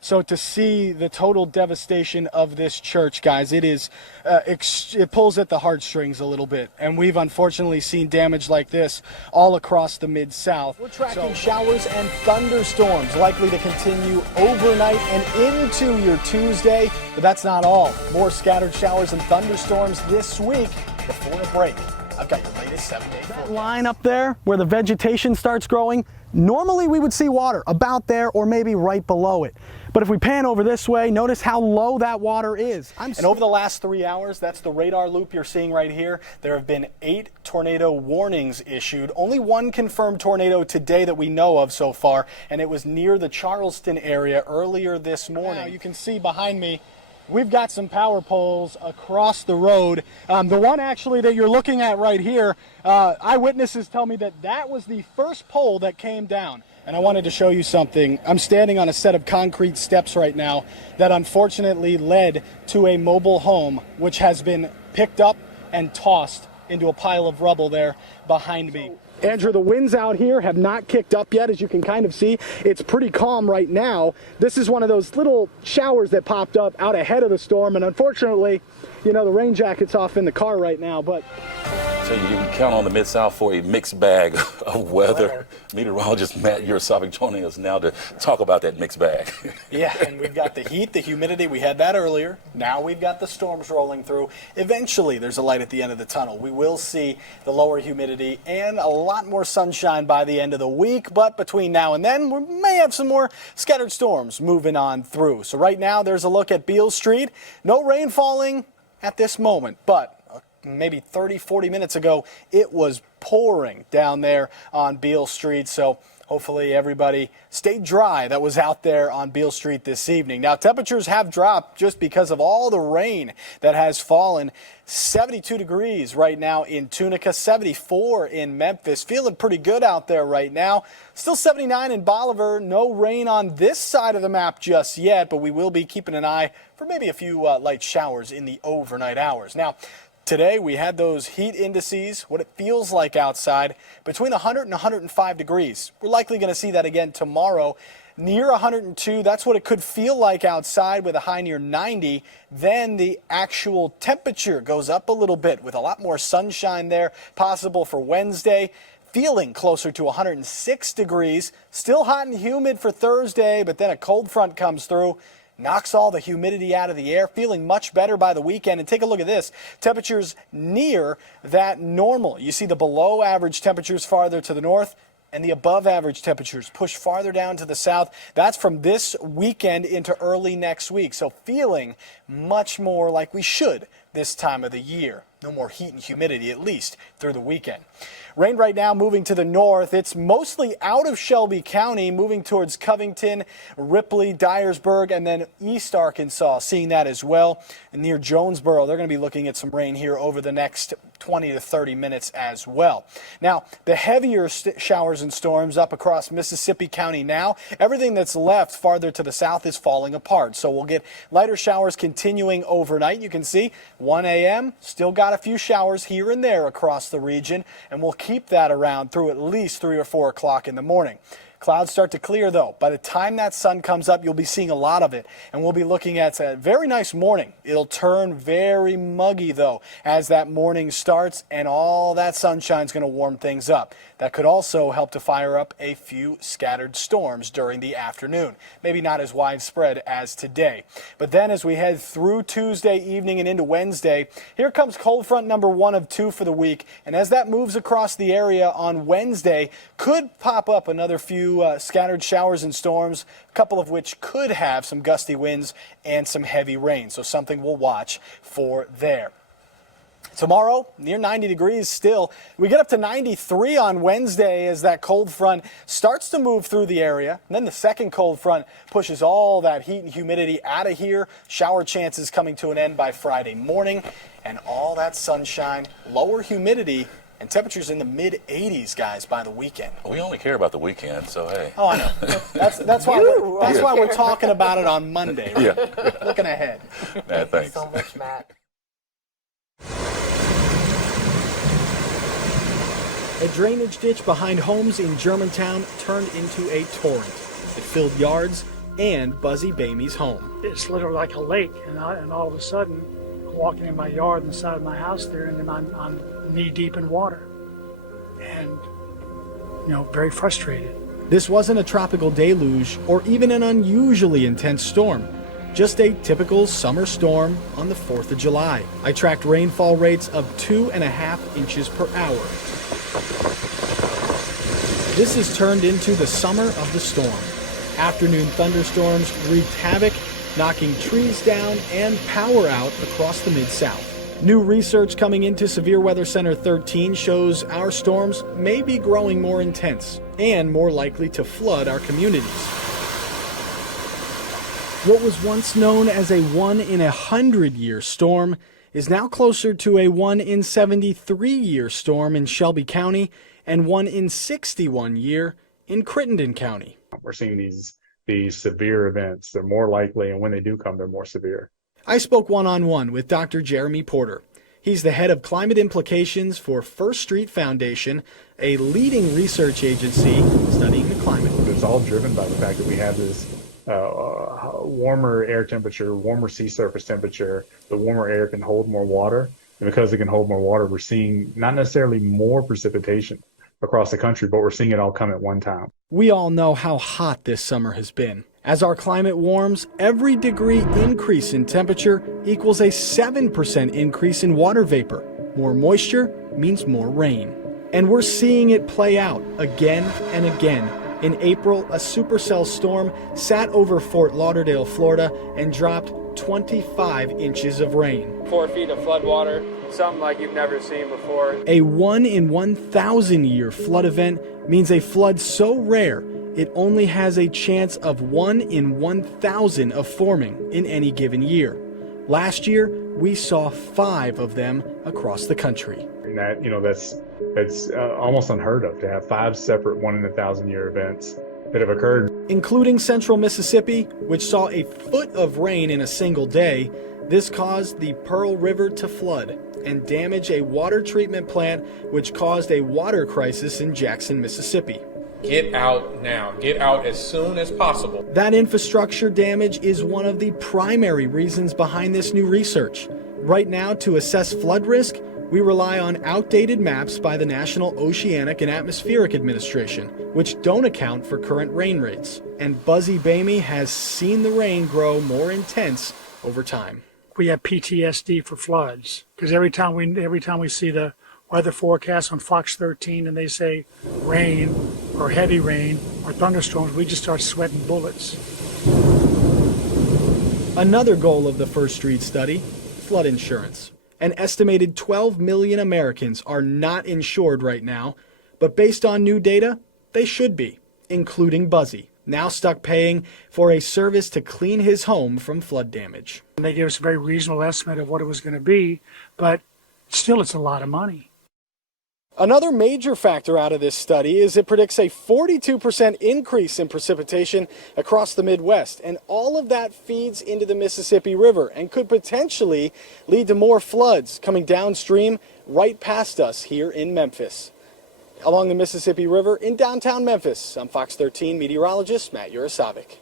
So to see the total devastation of this church, guys, it is it pulls at the heartstrings a little bit, and we've unfortunately seen damage like this all across the Mid-South. We're tracking showers and thunderstorms likely to continue overnight and into your Tuesday, but that's not all. More scattered showers and thunderstorms this week before a break. I've got your latest 7-day forecast. That line up there where the vegetation starts growing, normally we would see water about there or maybe right below it. But if we pan over this way, notice how low that water is. And over the last 3 hours, that's the radar loop you're seeing right here, there have been 8 tornado warnings issued. Only one confirmed tornado today that we know of so far, and it was near the Charleston area earlier this morning. Now you can see behind me, we've got some power poles across the road. The one actually that you're looking at right here, eyewitnesses tell me that that was the first pole that came down. And I wanted to show you something. I'm standing on a set of concrete steps right now that unfortunately led to a mobile home, which has been picked up and tossed into a pile of rubble there behind me. Andrew, the winds out here have not kicked up yet, as you can kind of see. It's pretty calm right now. This is one of those little showers that popped up out ahead of the storm, and unfortunately, you know, the rain jacket's off in the car right now, but... So you can count on the Mid-South for a mixed bag of weather. Meteorologist Matt Yarosewick joining us now to talk about that mixed bag. Yeah, and we've got the heat, the humidity. We had that earlier. Now we've got the storms rolling through. Eventually, there's a light at the end of the tunnel. We will see the lower humidity and a lot more sunshine by the end of the week. But between now and then, we may have some more scattered storms moving on through. So right now, there's a look at Beale Street. No rain falling at this moment, but maybe 30, 40 minutes ago, it was pouring down there on Beale Street. So hopefully everybody stayed dry that was out there on Beale Street this evening. Now, temperatures have dropped just because of all the rain that has fallen. 72 degrees right now in Tunica, 74 in Memphis. Feeling pretty good out there right now. Still 79 in Bolivar. No rain on this side of the map just yet, but we will be keeping an eye for maybe a few light showers in the overnight hours. Now, today we had those heat indices, what it feels like outside, between 100 and 105 degrees. We're likely going to see that again tomorrow. Near 102, that's what it could feel like outside with a high near 90. Then the actual temperature goes up a little bit with a lot more sunshine there possible for Wednesday. Feeling closer to 106 degrees. Still hot and humid for Thursday, but then a cold front comes through. Knocks all the humidity out of the air, feeling much better by the weekend. And take a look at this. Temperatures near that normal. You see the below average temperatures farther to the north and the above average temperatures push farther down to the south. That's from this weekend into early next week. So feeling much more like we should this time of the year. No more heat and humidity, at least through the weekend. Rain right now moving to the north. It's mostly out of Shelby County, moving towards Covington, Ripley, Dyersburg, and then East Arkansas, seeing that as well. And near Jonesboro, they're going to be looking at some rain here over the next 20 to 30 minutes as well. Now, the heavier showers and storms up across Mississippi County now. Everything that's left farther to the south is falling apart. So we'll get lighter showers continuing overnight. You can see 1 a.m. still got a few showers here and there across the region, and we'll keep that around through at least 3 or 4 o'clock in the morning. Clouds start to clear, though. By the time that sun comes up, you'll be seeing a lot of it, and we'll be looking at a very nice morning. It'll turn very muggy, though, as that morning starts, and all that sunshine's going to warm things up. That could also help to fire up a few scattered storms during the afternoon. Maybe not as widespread as today. But then as we head through Tuesday evening and into Wednesday, here comes cold front number 1 of 2 for the week. And as that moves across the area on Wednesday, could pop up another few scattered showers and storms, a couple of which could have some gusty winds and some heavy rain. So something we'll watch for there. Tomorrow, near 90 degrees still. We get up to 93 on Wednesday as that cold front starts to move through the area. And then the second cold front pushes all that heat and humidity out of here. Shower chances coming to an end by Friday morning. And all that sunshine, lower humidity, and temperatures in the mid-80s, guys, by the weekend. We only care about the weekend, so hey. Oh, I know. That's why we're talking about it on Monday. Right? Yeah. Looking ahead. Matt, thanks. So much, Matt. A drainage ditch behind homes in Germantown turned into a torrent. It filled yards, and Buzzy Bamey's home. It's literally like a lake, and all of a sudden, I'm walking in my yard on the side of my house there, and then I'm knee deep in water, and very frustrated. This wasn't a tropical deluge or even an unusually intense storm. Just a typical summer storm on the 4th of July. I tracked rainfall rates of 2.5 inches per hour. This has turned into the summer of the storm. Afternoon thunderstorms wreaked havoc, knocking trees down and power out across the Mid-South. New research coming into Severe Weather Center 13 shows our storms may be growing more intense and more likely to flood our communities. What was once known as a 1-in-100-year storm is now closer to a 1-in-73-year storm in Shelby County and 1-in-61-year in Crittenden County. We're seeing these severe events. They're more likely, and when they do come, they're more severe. I spoke one-on-one with Dr. Jeremy Porter. He's the head of climate implications for First Street Foundation, a leading research agency studying the climate. It's all driven by the fact that we have this warmer air temperature, warmer sea surface temperature. The warmer air can hold more water, and because it can hold more water, we're seeing not necessarily more precipitation across the country, but we're seeing it all come at one time. We all know how hot this summer has been. As our climate warms, every degree increase in temperature equals a 7% increase in water vapor. More moisture means more rain. And we're seeing it play out again and again. In April, a supercell storm sat over Fort Lauderdale, Florida, and dropped 25 inches of rain. 4 feet of flood water, something like you've never seen before. A 1-in-1,000-year flood event means a flood so rare it only has a chance of 1-in-1,000 of forming in any given year. Last year, we saw 5 of them across the country. And that's almost unheard of, to have 5 separate 1-in-1,000-year events that have occurred. Including central Mississippi, which saw a foot of rain in a single day. This caused the Pearl River to flood and damage a water treatment plant, which caused a water crisis in Jackson, Mississippi. Get out now. Get out as soon as possible. That infrastructure damage is one of the primary reasons behind this new research. Right now, to assess flood risk, we rely on outdated maps by the National Oceanic and Atmospheric Administration, which don't account for current rain rates. And Buzzy Bamey has seen the rain grow more intense over time. We have PTSD for floods because every time we see the weather forecast on Fox 13 and they say rain or heavy rain or thunderstorms, we just start sweating bullets. Another goal of the First Street study, flood insurance. An estimated 12 million Americans are not insured right now, but based on new data, they should be, including Buzzy, now stuck paying for a service to clean his home from flood damage. And they gave us a very reasonable estimate of what it was going to be, but still it's a lot of money. Another major factor out of this study is it predicts a 42% increase in precipitation across the Midwest, and all of that feeds into the Mississippi River and could potentially lead to more floods coming downstream right past us here in Memphis. Along the Mississippi River in downtown Memphis, I'm Fox 13 meteorologist Matt Yarosewick.